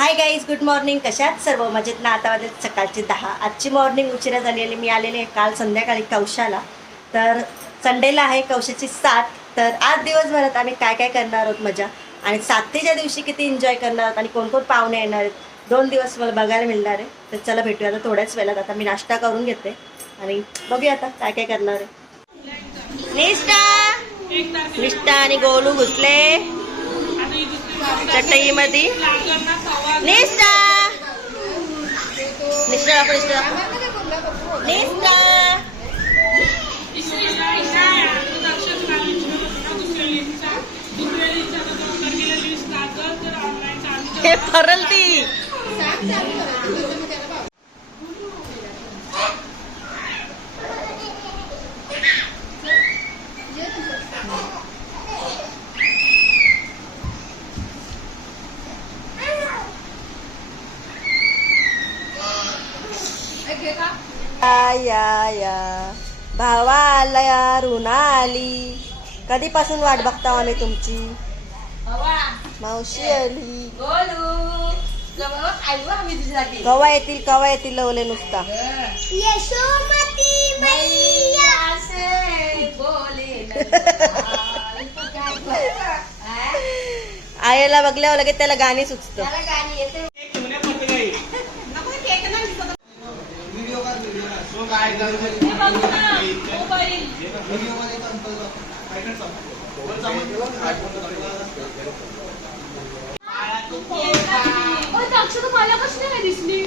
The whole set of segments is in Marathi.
हाय गाईज गुड मॉर्निंग कशात? सर्व मजेत ना? आता वाजत सकाळची दहा. आजची मॉर्निंग उशिरा झालेली. मी आलेली आहे काल संध्याकाळी कौशाला. तर संडेला आहे कौशाची सात. तर आज दिवसभरात आम्ही काय काय करणार आहोत मजा? आणि सातच्या दिवशी किती एन्जॉय करणार आहोत? आणि कोण कोण पाहुणे येणार आहेत? दोन दिवस मला बघायला मिळणार आहे. तर चला भेटूया. आता थोड्याच वेळात. आता मी नाश्ता करून घेते. आणि बघूया आता काय काय करणार आहे. निष्ठा! निष्ठा आणि गोलू घुसले. चटईमध्ये. निष्ठा. निष्ठा दाखव निष्ठा दाखव. निष्ठा. हे परल आली? कधीपासून वाट बघता आम्ही तुमची? मावशी आली. कवा येतील कवा येतील लवले नुसता? यशोमती मैया. आईला बघल्यावर लगेच त्याला गाणी सुचत. मला कशी नाही दिसली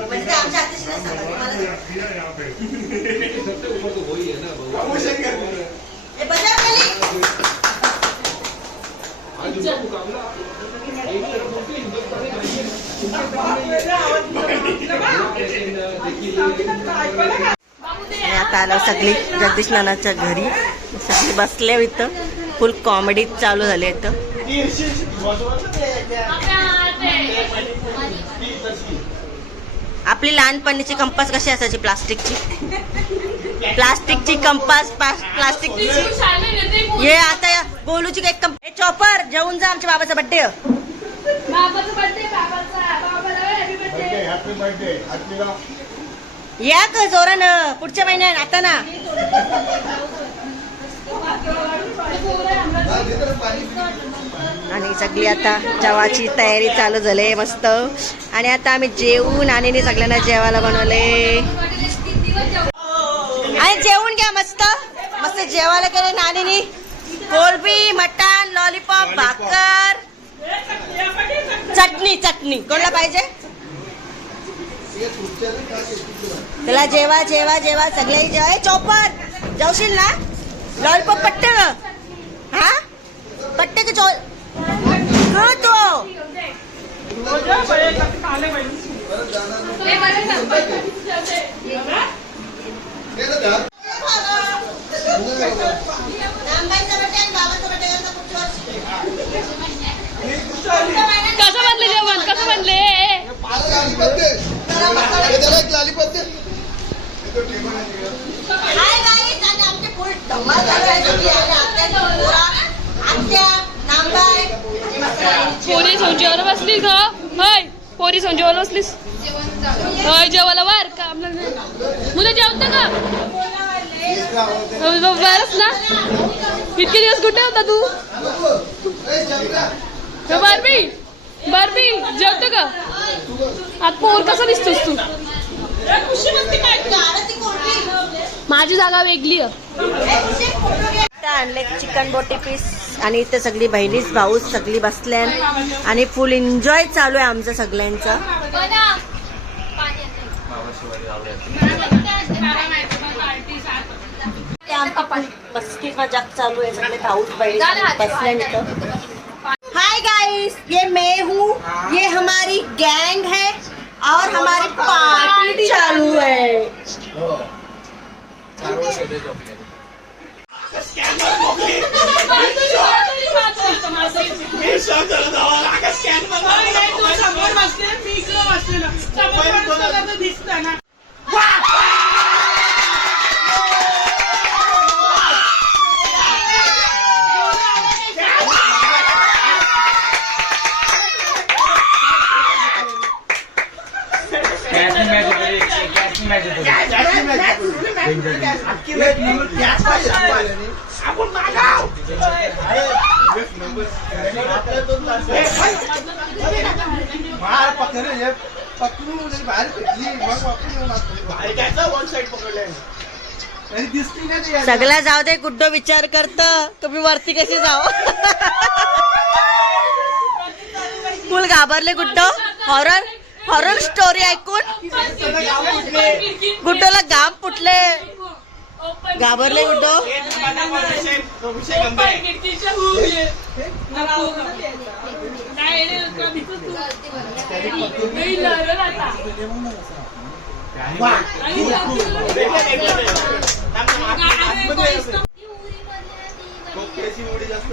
म्हणजे आमच्या आत्याशीला सांगा आता आलो सगळी जगदीश नानाच्या घरी. सगळी बसले इथं. फुल कॉमेडी चालू झाली इथं. आपली लहानपणीची कंपास कशी असायची प्लास्टिकची? प्लास्टिकची कंपास प्लास्टिकची हे आता या गोलूची एक कंप चॉपर जेवून जा आमच्या बाबाचा बड्डे बाबाचा बर्थडे बाबाचा बाबाला हॅपी बर्थडे या क जोरानं पुढच्या महिन्यात आता ना आणि सगळी आता जेवाची तयारी चालू झाली मस्त. आणि आता आम्ही जेवून आणि सगळ्यांना जेवायला बनवले आणि जेवून घ्या मस्त. मस्त जेवायला केलं नानीनी. कोलबी मटण लॉलीपॉप भाकर. चटणी चटणी. कोणाला पाहिजे? तुला जेवा जेवा जेवा. सगळे जेवा चौपट. जाऊशील ना? लॉलीपॉप पट्ट हा? पट्ट की चौ तो. कसं बनले जेवण? कसं बनले? पोरी संजीवर बसलीस होय पोरी संजीवर बसलीस. होय जेवायला वार का? बरच ना इतके दिवस कुठे होता तू बारबी बारबी जेवत का आता पोर कसा दिसतोस तू माझी जागा वेगळी आणले चिकन बोटी पीस आणि इथे सगळी बहिणीच भाऊ सगळी बसल्या आणि फुल एन्जॉय चालू आहे आमचं सगळ्यांचं. मस्ती मज़ाक चालू है हाय गाइस ये मैं हूँ। ये हमारी गैंग है और हमारी पार्टी चालू है। दिसतं ना। पकडले पकडून बाहेर फेकली मग वापरून वन साईड पकडले. सगळ्या जाऊ दे गुड्डो विचार करत? तुम्ही वरती कशी जाऊ? फुल घाबरले गुड्डो हॉरर हॉरर स्टोरी ऐकून गुड्डोला गाम फुटले. घाबरले गुड्डो. खोकल्याची उडी जास्त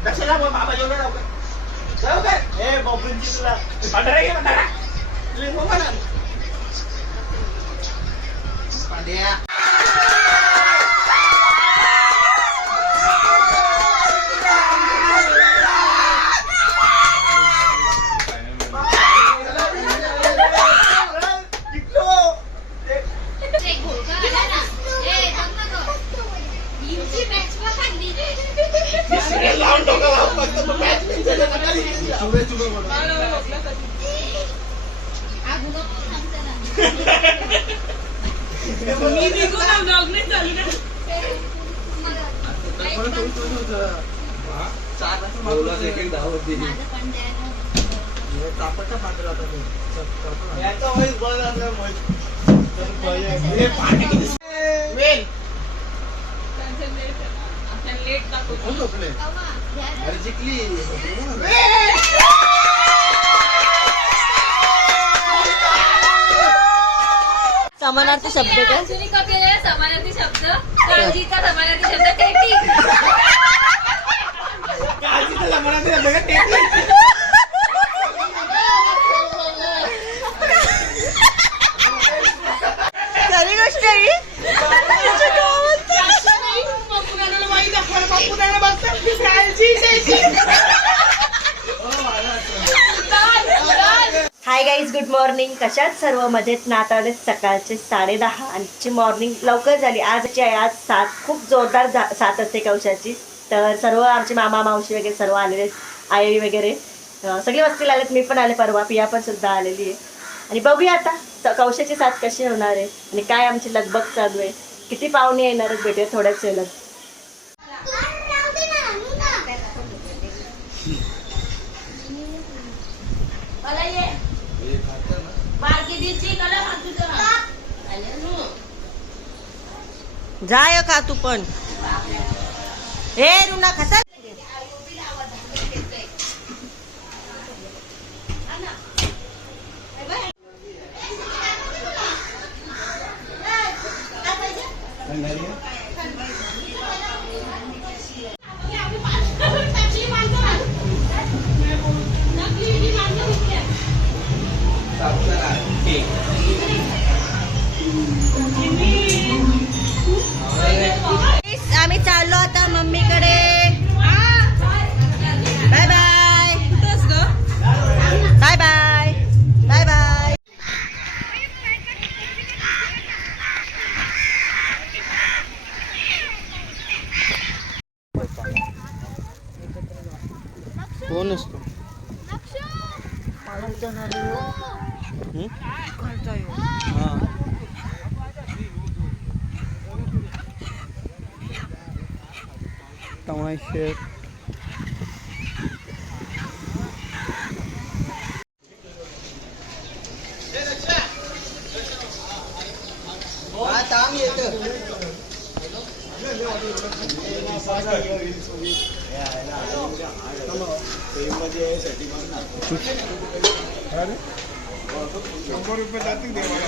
Dasi lang, mapapayo na lang. Sabi! Eh, mabunji sila. Pandaray ka, pandaray! Limo ka lang. Pandiya. जिंकली. समानार्थी शब्द काय? ऍक्च्युली कधी आहे समानार्थी शब्द. काळजीचा समानार्थी शब्द टेटी. काळजीचं आहे, बघा, टेकली. खरी गोष्ट आहे ही. तिच्या गावात. हाय गाईज गुड मॉर्निंग कशात सर्व मजेत? ना आता साडे सकाळचे साडेदहा आजची मॉर्निंग लवकर झाली. आजची आहे आज सात खूप जोरदार जा- सात असते कवशाची. तर सर्व आमचे मामा मावशी वगैरे सर्व आलेले आई वगैरे. सगळे वस्तीला आलेत. मी पण आले परवा. पिया पण सुद्धा आलेली आहे. आणि बघूया आता कवशाची साथ कशी होणार आहे? आणि काय आमची लगबग चालू आहे? किती पाहुणे येणार आहेत थोड्याच वेळात. जाय का तू पण हे रुना खसा आम्ही शेर शंभर रुपये जातील देवाला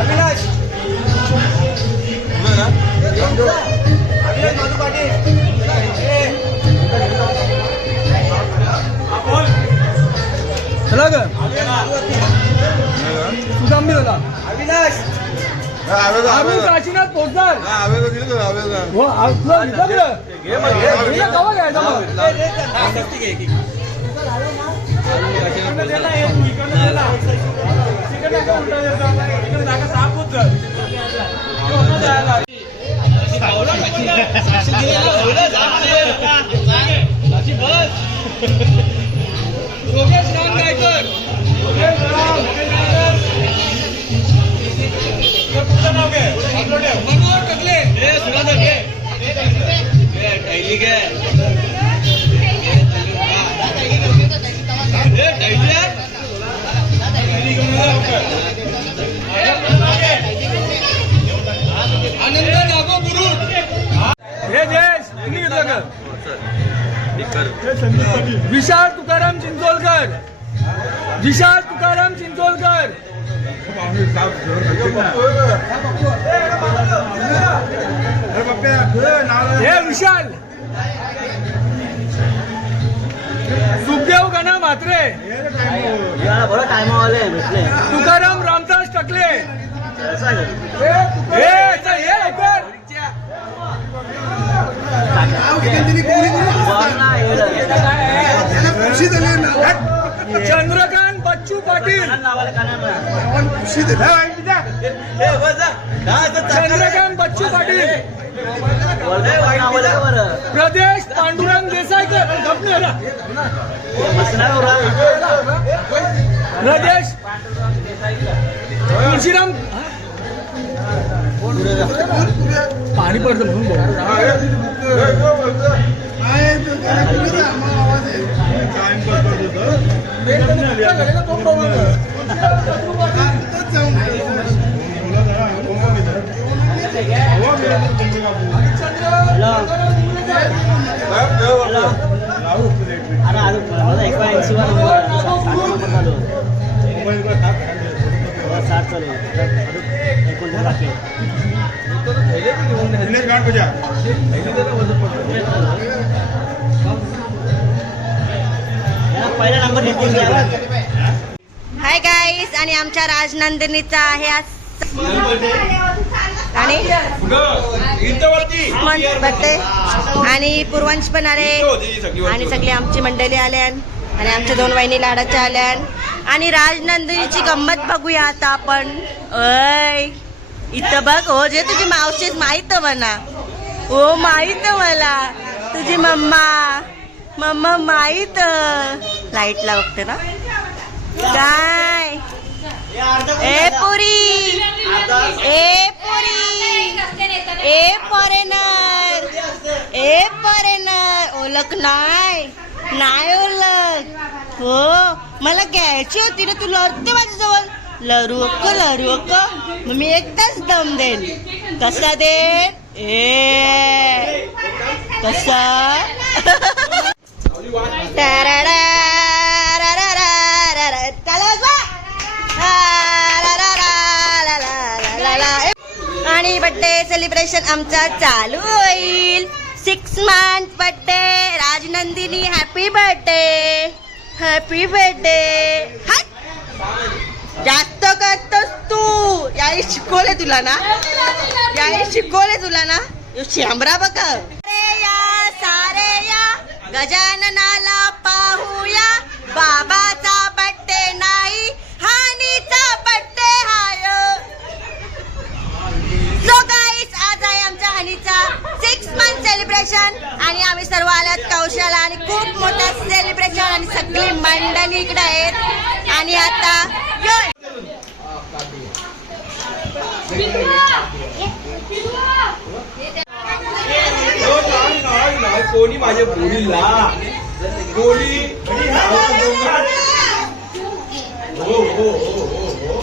अविनाश चला ग सुदाम बी झाला अविनाश. अरुण काशीनाथ पोहोचणार. हो योगेश राम गायकर. योगेश राम, योगेश राम. तर तुझं नाव काय? आपलं ठेव. मनोहर टकले. आनंद का विशाल तुकाराम चिंचोलकर. विशाल तुकाराम चिंचोलकर. हे विशाल. सुखदेव गणा म्हात्रे. तुकाराम रामदास टकले. हे चंद्रकांत बच्चू पाटील. चंद्रकांत बच्चू पाटील. प्रदेश पांडुरंग देसाईकर प्रदेश तुळशीराम पाणी पडतं म्हणून बोल. गाईस आणि आमच्या राजनंदिनीचा आहे आज. आणि बर्थडे आणि पूर्वांश पण आले. आणि सगळी आमची मंडळी आल्यान आणि आमच्या दोन वहिनी लाडाच्या आल्यान आणि राजनंदिनीची गंमत बघूया आता आपण. अय इथं बघ. हो जे तुझी मावशी माहीत म्हणा. हो माहीत मला. तुझी मम्मा. मम्मा माहीत. लाइट ला बघते ना. काय ए पुरी. ए पुरी. ए फॉरेनर ए फॉरेनर ओळख नाही. नाही ओळख. हो मला घ्यायची होती ना तू लढते माझ्याजवळ. लरू अक्क लरू अक्क मग मी एकटाच दम देईल. कसा देईल? ए. कसा? बर्थडे सेलिब्रेशन आमचा चालू होईल. Six month birthday Rajnandini happy birthday happy birthday जास्त करतोस तू. याही शिकवले तुला ना? याही शिकवले तुला ना? यो शामरा बघ. या सारे या गजाननाला पाहूया. बाबाचा बड्डे नाही हानीचा बड्डे हा सो गाईस आज हनीचा सिक्स मंथ सेलिब्रेशन आणि आम्ही सर्व आल्यात कौशाला आणि खूप मोठं सेलिब्रेशन आणि सगळी मंडळी इकडे आहेत. आणि आता. कोणी माझ्या पोरीला? कोणी? हो हो हो हो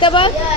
इथं बघ